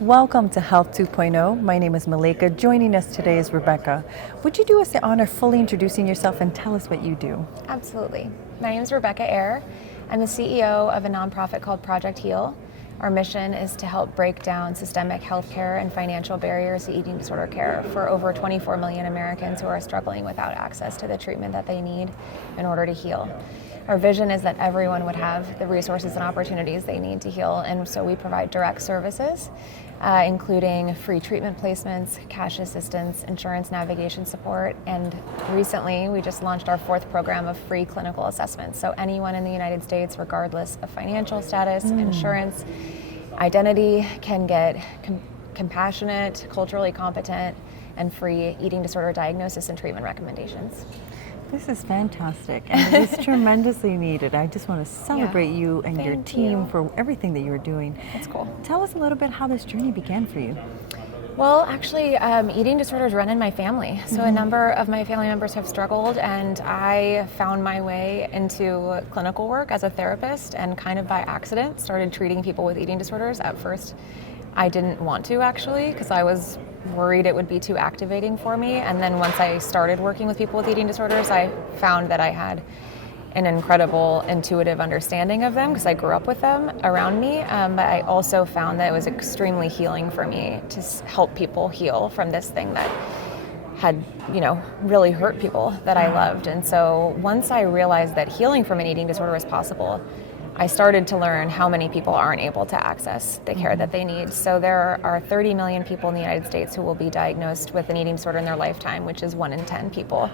Welcome to Health 2.0. My name is Malika. Joining us today is Rebecca. Would you do us the honor of fully introducing yourself and tell us what you do? Absolutely. My name is Rebecca Eyre. I'm the CEO of a nonprofit called Project Heal. Our mission is to help break down systemic healthcare and financial barriers to eating disorder care for over 24 million Americans who are struggling without access to the treatment that they need in order to heal. Our vision is that everyone would have the resources and opportunities they need to heal, and so we provide direct services, including free treatment placements, cash assistance, insurance navigation support, and recently we just launched our 4th program of free clinical assessments. So anyone in the United States, regardless of financial status, insurance, identity, can get compassionate, culturally competent, and free eating disorder diagnosis and treatment recommendations. This is fantastic, and it is tremendously needed. I just want to celebrate you and your team for everything that you're doing. That's cool. Tell us a little bit how this journey began for you. Well, actually, eating disorders run in my family. So a number of my family members have struggled, and I found my way into clinical work as a therapist, and kind of by accident started treating people with eating disorders. At first, I didn't want to, actually, because I was worried it would be too activating for me. And then once I started working with people with eating disorders, I found that I had an incredible intuitive understanding of them because I grew up with them around me. But I also found that it was extremely healing for me to help people heal from this thing that had, really hurt people that I loved. And so once I realized that healing from an eating disorder was possible, I started to learn how many people aren't able to access the care that they need. So there are 30 million people in the United States who will be diagnosed with an eating disorder in their lifetime, which is 1 in 10 people.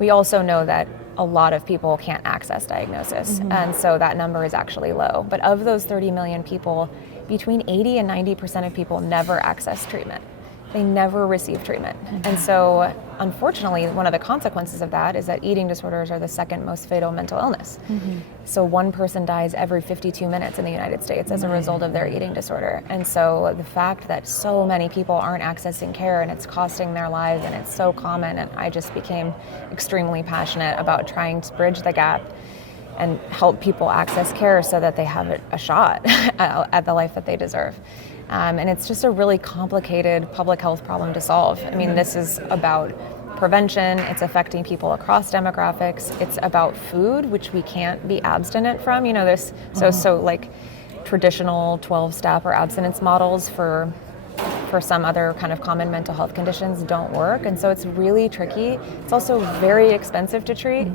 We also know that a lot of people can't access diagnosis, and so that number is actually low. But of those 30 million people, between 80 and 90% of people never access treatment. They never receive treatment. And so, unfortunately, one of the consequences of that is that eating disorders are the second most fatal mental illness. So one person dies every 52 minutes in the United States as a result of their eating disorder. And so the fact that so many people aren't accessing care and it's costing their lives and it's so common, and I just became extremely passionate about trying to bridge the gap and help people access care so that they have a shot at the life that they deserve. And it's just a really complicated public health problem to solve. I mean, this is about prevention, it's affecting people across demographics, it's about food, which we can't be abstinent from. There's so traditional 12-step or abstinence models for some other kind of common mental health conditions don't work, and so it's really tricky. It's also very expensive to treat.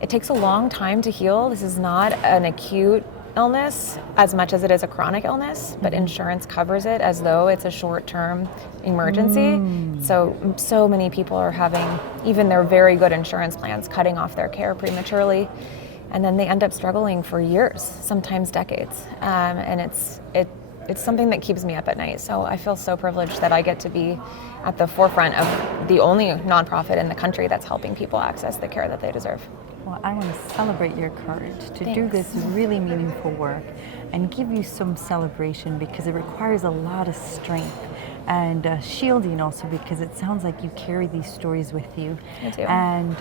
It takes a long time to heal. This is not an acute illness as much as it is a chronic illness, but insurance covers it as though it's a short-term emergency. So many people are having even their very good insurance plans cutting off their care prematurely, and then they end up struggling for years, sometimes decades. And it's something that keeps me up at night. So I feel so privileged that I get to be at the forefront of the only nonprofit in the country that's helping people access the care that they deserve. Well, I want to celebrate your courage to do Thanks. this really meaningful work and give you some celebration because it requires a lot of strength and shielding also, because it sounds like you carry these stories with you. I do. And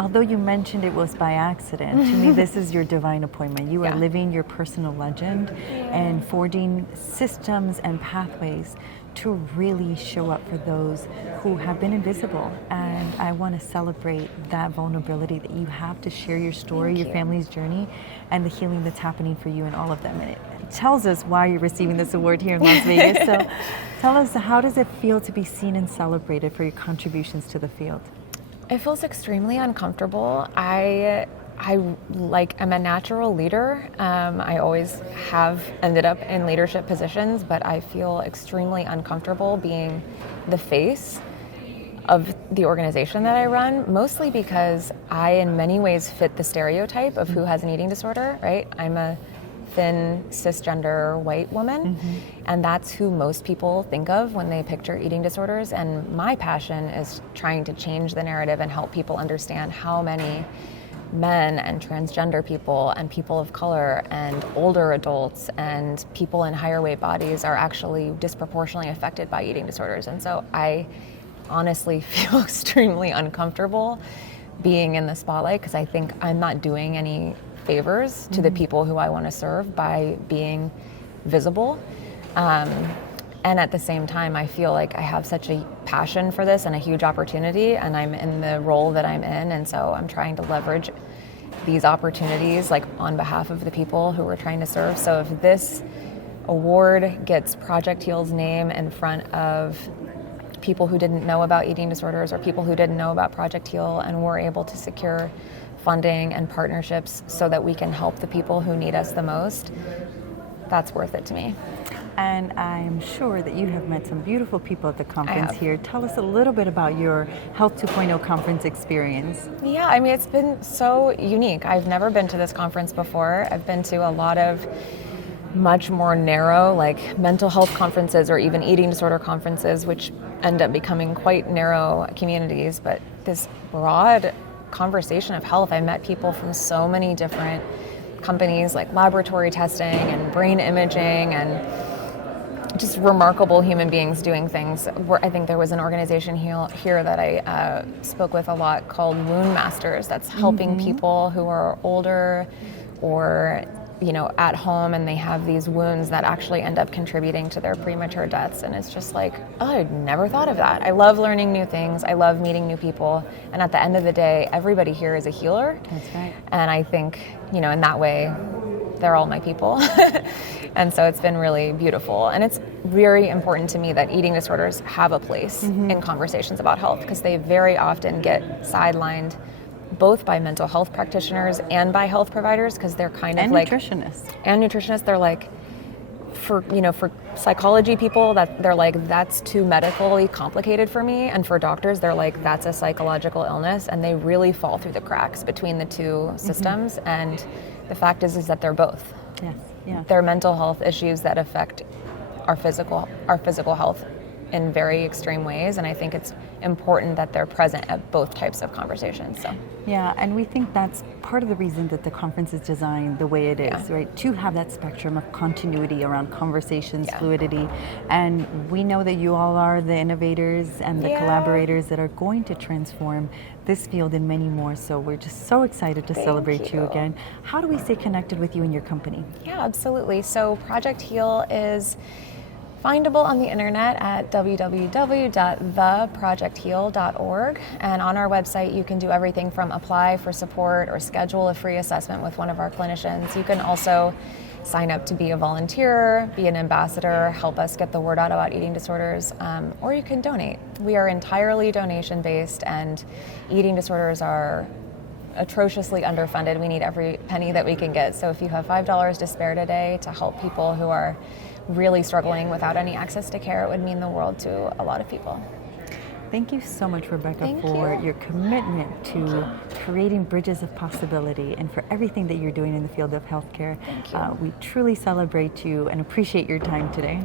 although you mentioned it was by accident, to me this is your divine appointment. You are living your personal legend and forging systems and pathways to really show up for those who have been invisible. And I want to celebrate that vulnerability that you have to share your story, your family's journey, and the healing that's happening for you in all of them. And it tells us why you're receiving this award here in Las Vegas. So tell us, how does it feel to be seen and celebrated for your contributions to the field? It feels extremely uncomfortable. I am a natural leader. I always have ended up in leadership positions, but I feel extremely uncomfortable being the face of the organization that I run, mostly because I in many ways fit the stereotype of who has an eating disorder, right? I'm a thin, cisgender white woman, and that's who most people think of when they picture eating disorders. And my passion is trying to change the narrative and help people understand how many men and transgender people and people of color and older adults and people in higher weight bodies are actually disproportionately affected by eating disorders. And so I honestly feel extremely uncomfortable being in the spotlight because I think I'm not doing any favors to the people who I want to serve by being visible. And at the same time, I feel like I have such a passion for this and a huge opportunity, and I'm in the role that I'm in, and so I'm trying to leverage these opportunities like on behalf of the people who we're trying to serve. So if this award gets Project Heal's name in front of people who didn't know about eating disorders or people who didn't know about Project Heal, and we're able to secure funding and partnerships so that we can help the people who need us the most, that's worth it to me. And I'm sure that you have met some beautiful people at the conference here. Tell us a little bit about your Health 2.0 conference experience. Yeah, I mean, it's been so unique. I've never been to this conference before. I've been to a lot of much more narrow, like mental health conferences or even eating disorder conferences, which end up becoming quite narrow communities. But this broad conversation of health, I met people from so many different companies like laboratory testing and brain imaging and just remarkable human beings doing things. I think there was an organization here that I spoke with a lot called Wound Masters that's helping people who are older or at home and they have these wounds that actually end up contributing to their premature deaths. And it's just like, oh, I'd never thought of that. I love learning new things. I love meeting new people. And at the end of the day, everybody here is a healer. That's right. And I think, in that way, they're all my people. And so it's been really beautiful. And it's very important to me that eating disorders have a place in conversations about health, because they very often get sidelined both by mental health practitioners and by health providers, because they're kind of like nutritionists. They're like, for psychology people, that they're like, that's too medically complicated for me, and for doctors they're like, that's a psychological illness, and they really fall through the cracks between the two systems. And the fact is that they're both. Yes. Yeah. They're mental health issues that affect our physical health in very extreme ways, and I think it's important that they're present at both types of conversations. So. Yeah, and we think that's part of the reason that the conference is designed the way it is, right? To have that spectrum of continuity around conversations, fluidity, and we know that you all are the innovators and the collaborators that are going to transform this field and many more. So we're just so excited to celebrate you again. How do we stay connected with you and your company? Yeah, absolutely. So Project Heal is findable on the internet at www.theprojectheal.org. And on our website, you can do everything from apply for support or schedule a free assessment with one of our clinicians. You can also sign up to be a volunteer, be an ambassador, help us get the word out about eating disorders, or you can donate. We are entirely donation-based, and eating disorders are atrociously underfunded. We need every penny that we can get. So if you have $5 to spare today to help people who are really struggling without any access to care, it would mean the world to a lot of people. Thank you so much, Rebecca, for your commitment to creating bridges of possibility and for everything that you're doing in the field of healthcare. We truly celebrate you and appreciate your time today.